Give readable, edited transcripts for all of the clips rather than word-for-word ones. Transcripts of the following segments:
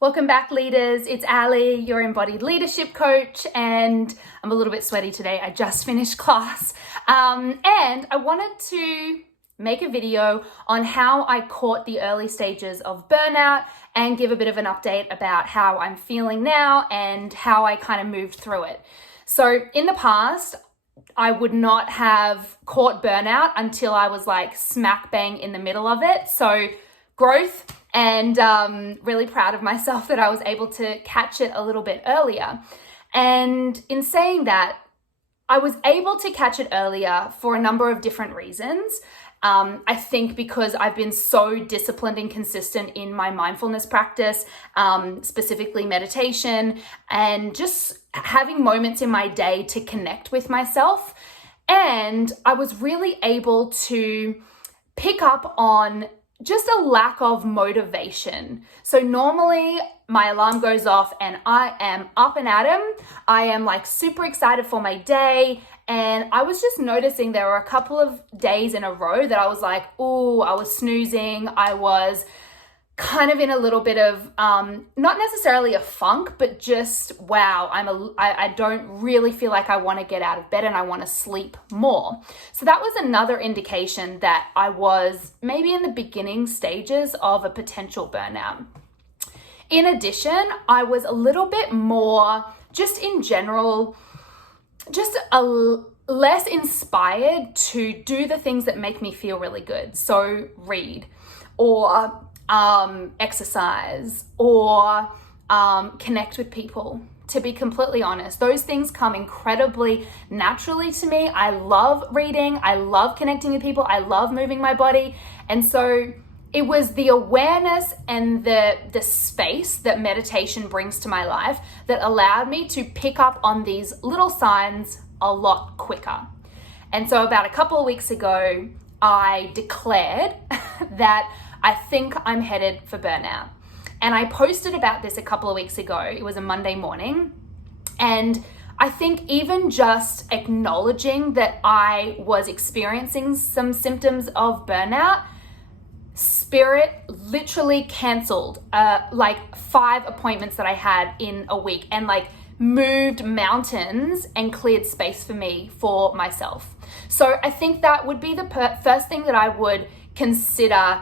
Welcome back, leaders. It's Ali, your embodied leadership coach, and I'm a little bit sweaty today. I just finished class, and I wanted to make a video on how I caught the early stages of burnout and give a bit of an update about how I'm feeling now and how I kind of moved through it. So in the past, I would not have caught burnout until I was like smack bang in the middle of it. So growth, and really proud of myself that I was able to catch it a little bit earlier. And in saying that, I was able to catch it earlier for a number of different reasons. I think because I've been so disciplined and consistent in my mindfulness practice, specifically meditation, and just having moments in my day to connect with myself. And I was really able to pick up on just a lack of motivation. So normally my alarm goes off and I am up and at 'em. I am like super excited for my day. And I was just noticing there were a couple of days in a row that I was like, oh, I was snoozing. I was kind of in a little bit of, not necessarily a funk, but just, wow, I don't really feel like I want to get out of bed and I want to sleep more. So that was another indication that I was maybe in the beginning stages of a potential burnout. In addition, I was a little bit more, just in general, just less inspired to do the things that make me feel really good. So read, or exercise, or connect with people. To be completely honest, those things come incredibly naturally to me. I love reading. I love connecting with people. I love moving my body. And so it was the awareness and the space that meditation brings to my life that allowed me to pick up on these little signs a lot quicker. And so about a couple of weeks ago, I declared that I think I'm headed for burnout. And I posted about this a couple of weeks ago. It was a Monday morning. And I think even just acknowledging that I was experiencing some symptoms of burnout, Spirit literally canceled like 5 appointments that I had in a week and like moved mountains and cleared space for me, for myself. So I think that would be the first thing that I would consider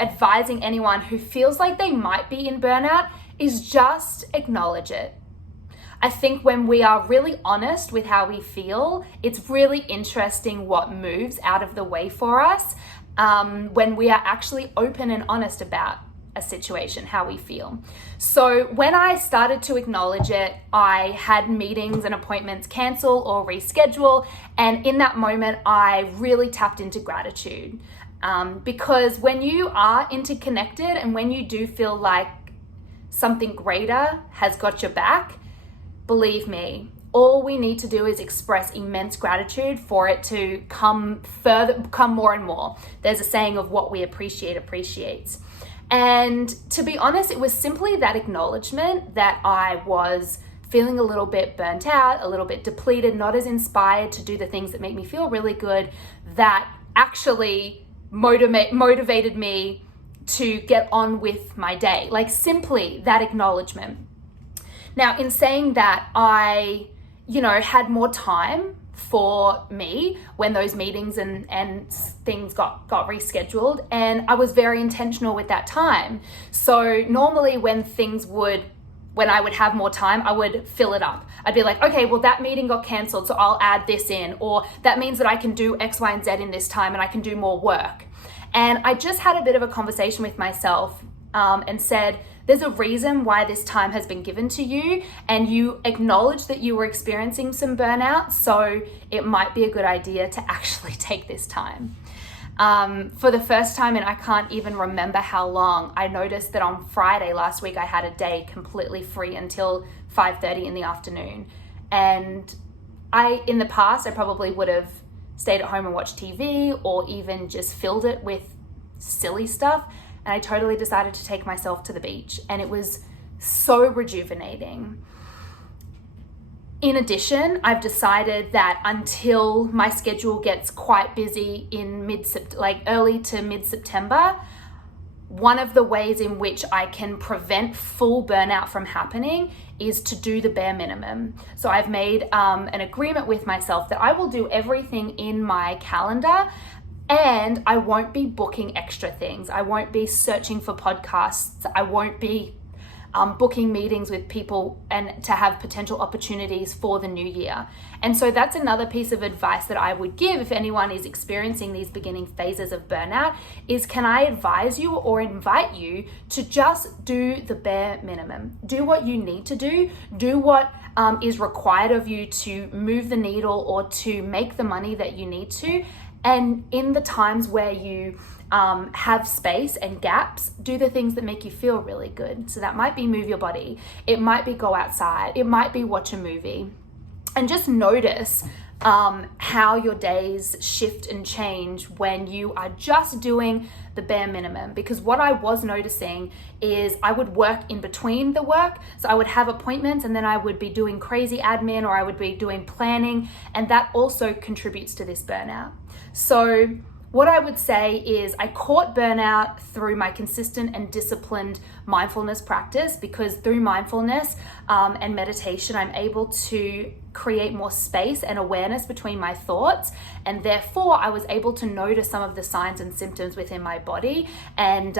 advising anyone who feels like they might be in burnout is just acknowledge it. I think when we are really honest with how we feel, it's really interesting what moves out of the way for us when we are actually open and honest about a situation, how we feel. So when I started to acknowledge it, I had meetings and appointments cancel or reschedule. And in that moment, I really tapped into gratitude. Because when you are interconnected and when you do feel like something greater has got your back, believe me, all we need to do is express immense gratitude for it to come more and more. There's a saying of what we appreciate appreciates. And to be honest, it was simply that acknowledgement that I was feeling a little bit burnt out, a little bit depleted, not as inspired to do the things that make me feel really good, that actually motivated me to get on with my day. Like simply that acknowledgement. Now, in saying that, I, had more time for me when those meetings and things got rescheduled, and I was very intentional with that time. So normally when I would have more time, I would fill it up. I'd be like, okay, well, that meeting got canceled, so I'll add this in, or that means that I can do X, Y, and Z in this time and I can do more work. And I just had a bit of a conversation with myself and said, there's a reason why this time has been given to you, and you acknowledge that you were experiencing some burnout, so it might be a good idea to actually take this time. For the first time, and I can't even remember how long, I noticed that on Friday last week, I had a day completely free until 5:30 in the afternoon. And in the past, I probably would have stayed at home and watched TV or even just filled it with silly stuff. And I totally decided to take myself to the beach, and it was so rejuvenating. In addition, I've decided that until my schedule gets quite busy in early to mid-September, one of the ways in which I can prevent full burnout from happening is to do the bare minimum. So I've made an agreement with myself that I will do everything in my calendar, and I won't be booking extra things. I won't be searching for podcasts. I won't be booking meetings with people and to have potential opportunities for the new year. And so that's another piece of advice that I would give if anyone is experiencing these beginning phases of burnout is, can I advise you or invite you to just do the bare minimum. Do what you need to do what is required of you to move the needle or to make the money that you need to. And in the times where you have space and gaps, do the things that make you feel really good. So that might be move your body. It might be go outside. It might be watch a movie. And just notice how your days shift and change when you are just doing the bare minimum. Because what I was noticing is I would work in between the work. So I would have appointments and then I would be doing crazy admin or I would be doing planning. And that also contributes to this burnout. So what I would say is I caught burnout through my consistent and disciplined mindfulness practice, because through mindfulness and meditation, I'm able to create more space and awareness between my thoughts. And therefore, I was able to notice some of the signs and symptoms within my body and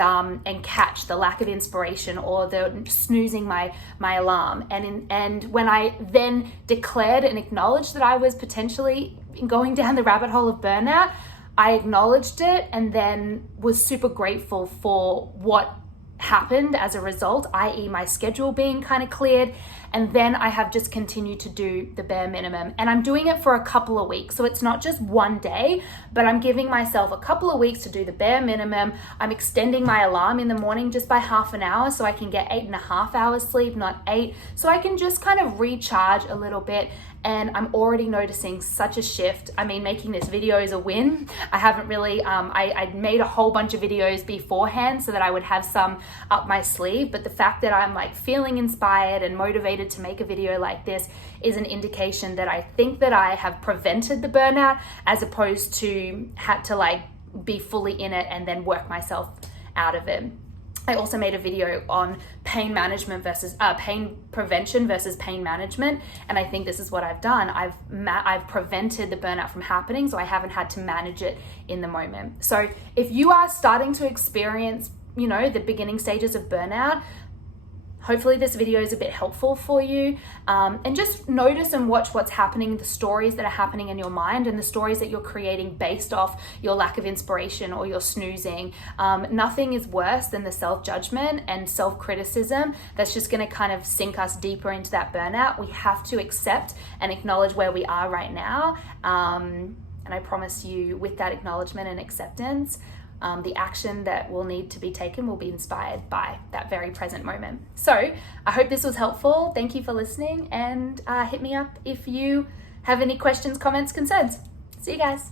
catch the lack of inspiration or the snoozing my alarm. And when I then declared and acknowledged that I was potentially going down the rabbit hole of burnout, I acknowledged it and then was super grateful for what happened as a result, i.e. my schedule being kind of cleared. And then I have just continued to do the bare minimum. And I'm doing it for a couple of weeks. So it's not just one day, but I'm giving myself a couple of weeks to do the bare minimum. I'm extending my alarm in the morning just by half an hour so I can get 8.5 hours sleep, not 8. So I can just kind of recharge a little bit. And I'm already noticing such a shift. I mean, making this video is a win. I haven't really, I made a whole bunch of videos beforehand so that I would have some up my sleeve. But the fact that I'm like feeling inspired and motivated to make a video like this is an indication that I think that I have prevented the burnout as opposed to had to like be fully in it and then work myself out of it. I also made a video on pain management versus pain prevention versus pain management. And I think this is what I've done. I've prevented the burnout from happening, so I haven't had to manage it in the moment. So if you are starting to experience, the beginning stages of burnout, hopefully this video is a bit helpful for you. And just notice and watch what's happening, the stories that are happening in your mind and the stories that you're creating based off your lack of inspiration or your snoozing. Nothing is worse than the self-judgment and self-criticism that's just going to kind of sink us deeper into that burnout. We have to accept and acknowledge where we are right now. And I promise you, with that acknowledgement and acceptance, the action that will need to be taken will be inspired by that very present moment. So I hope this was helpful. Thank you for listening, and hit me up if you have any questions, comments, concerns. See you guys.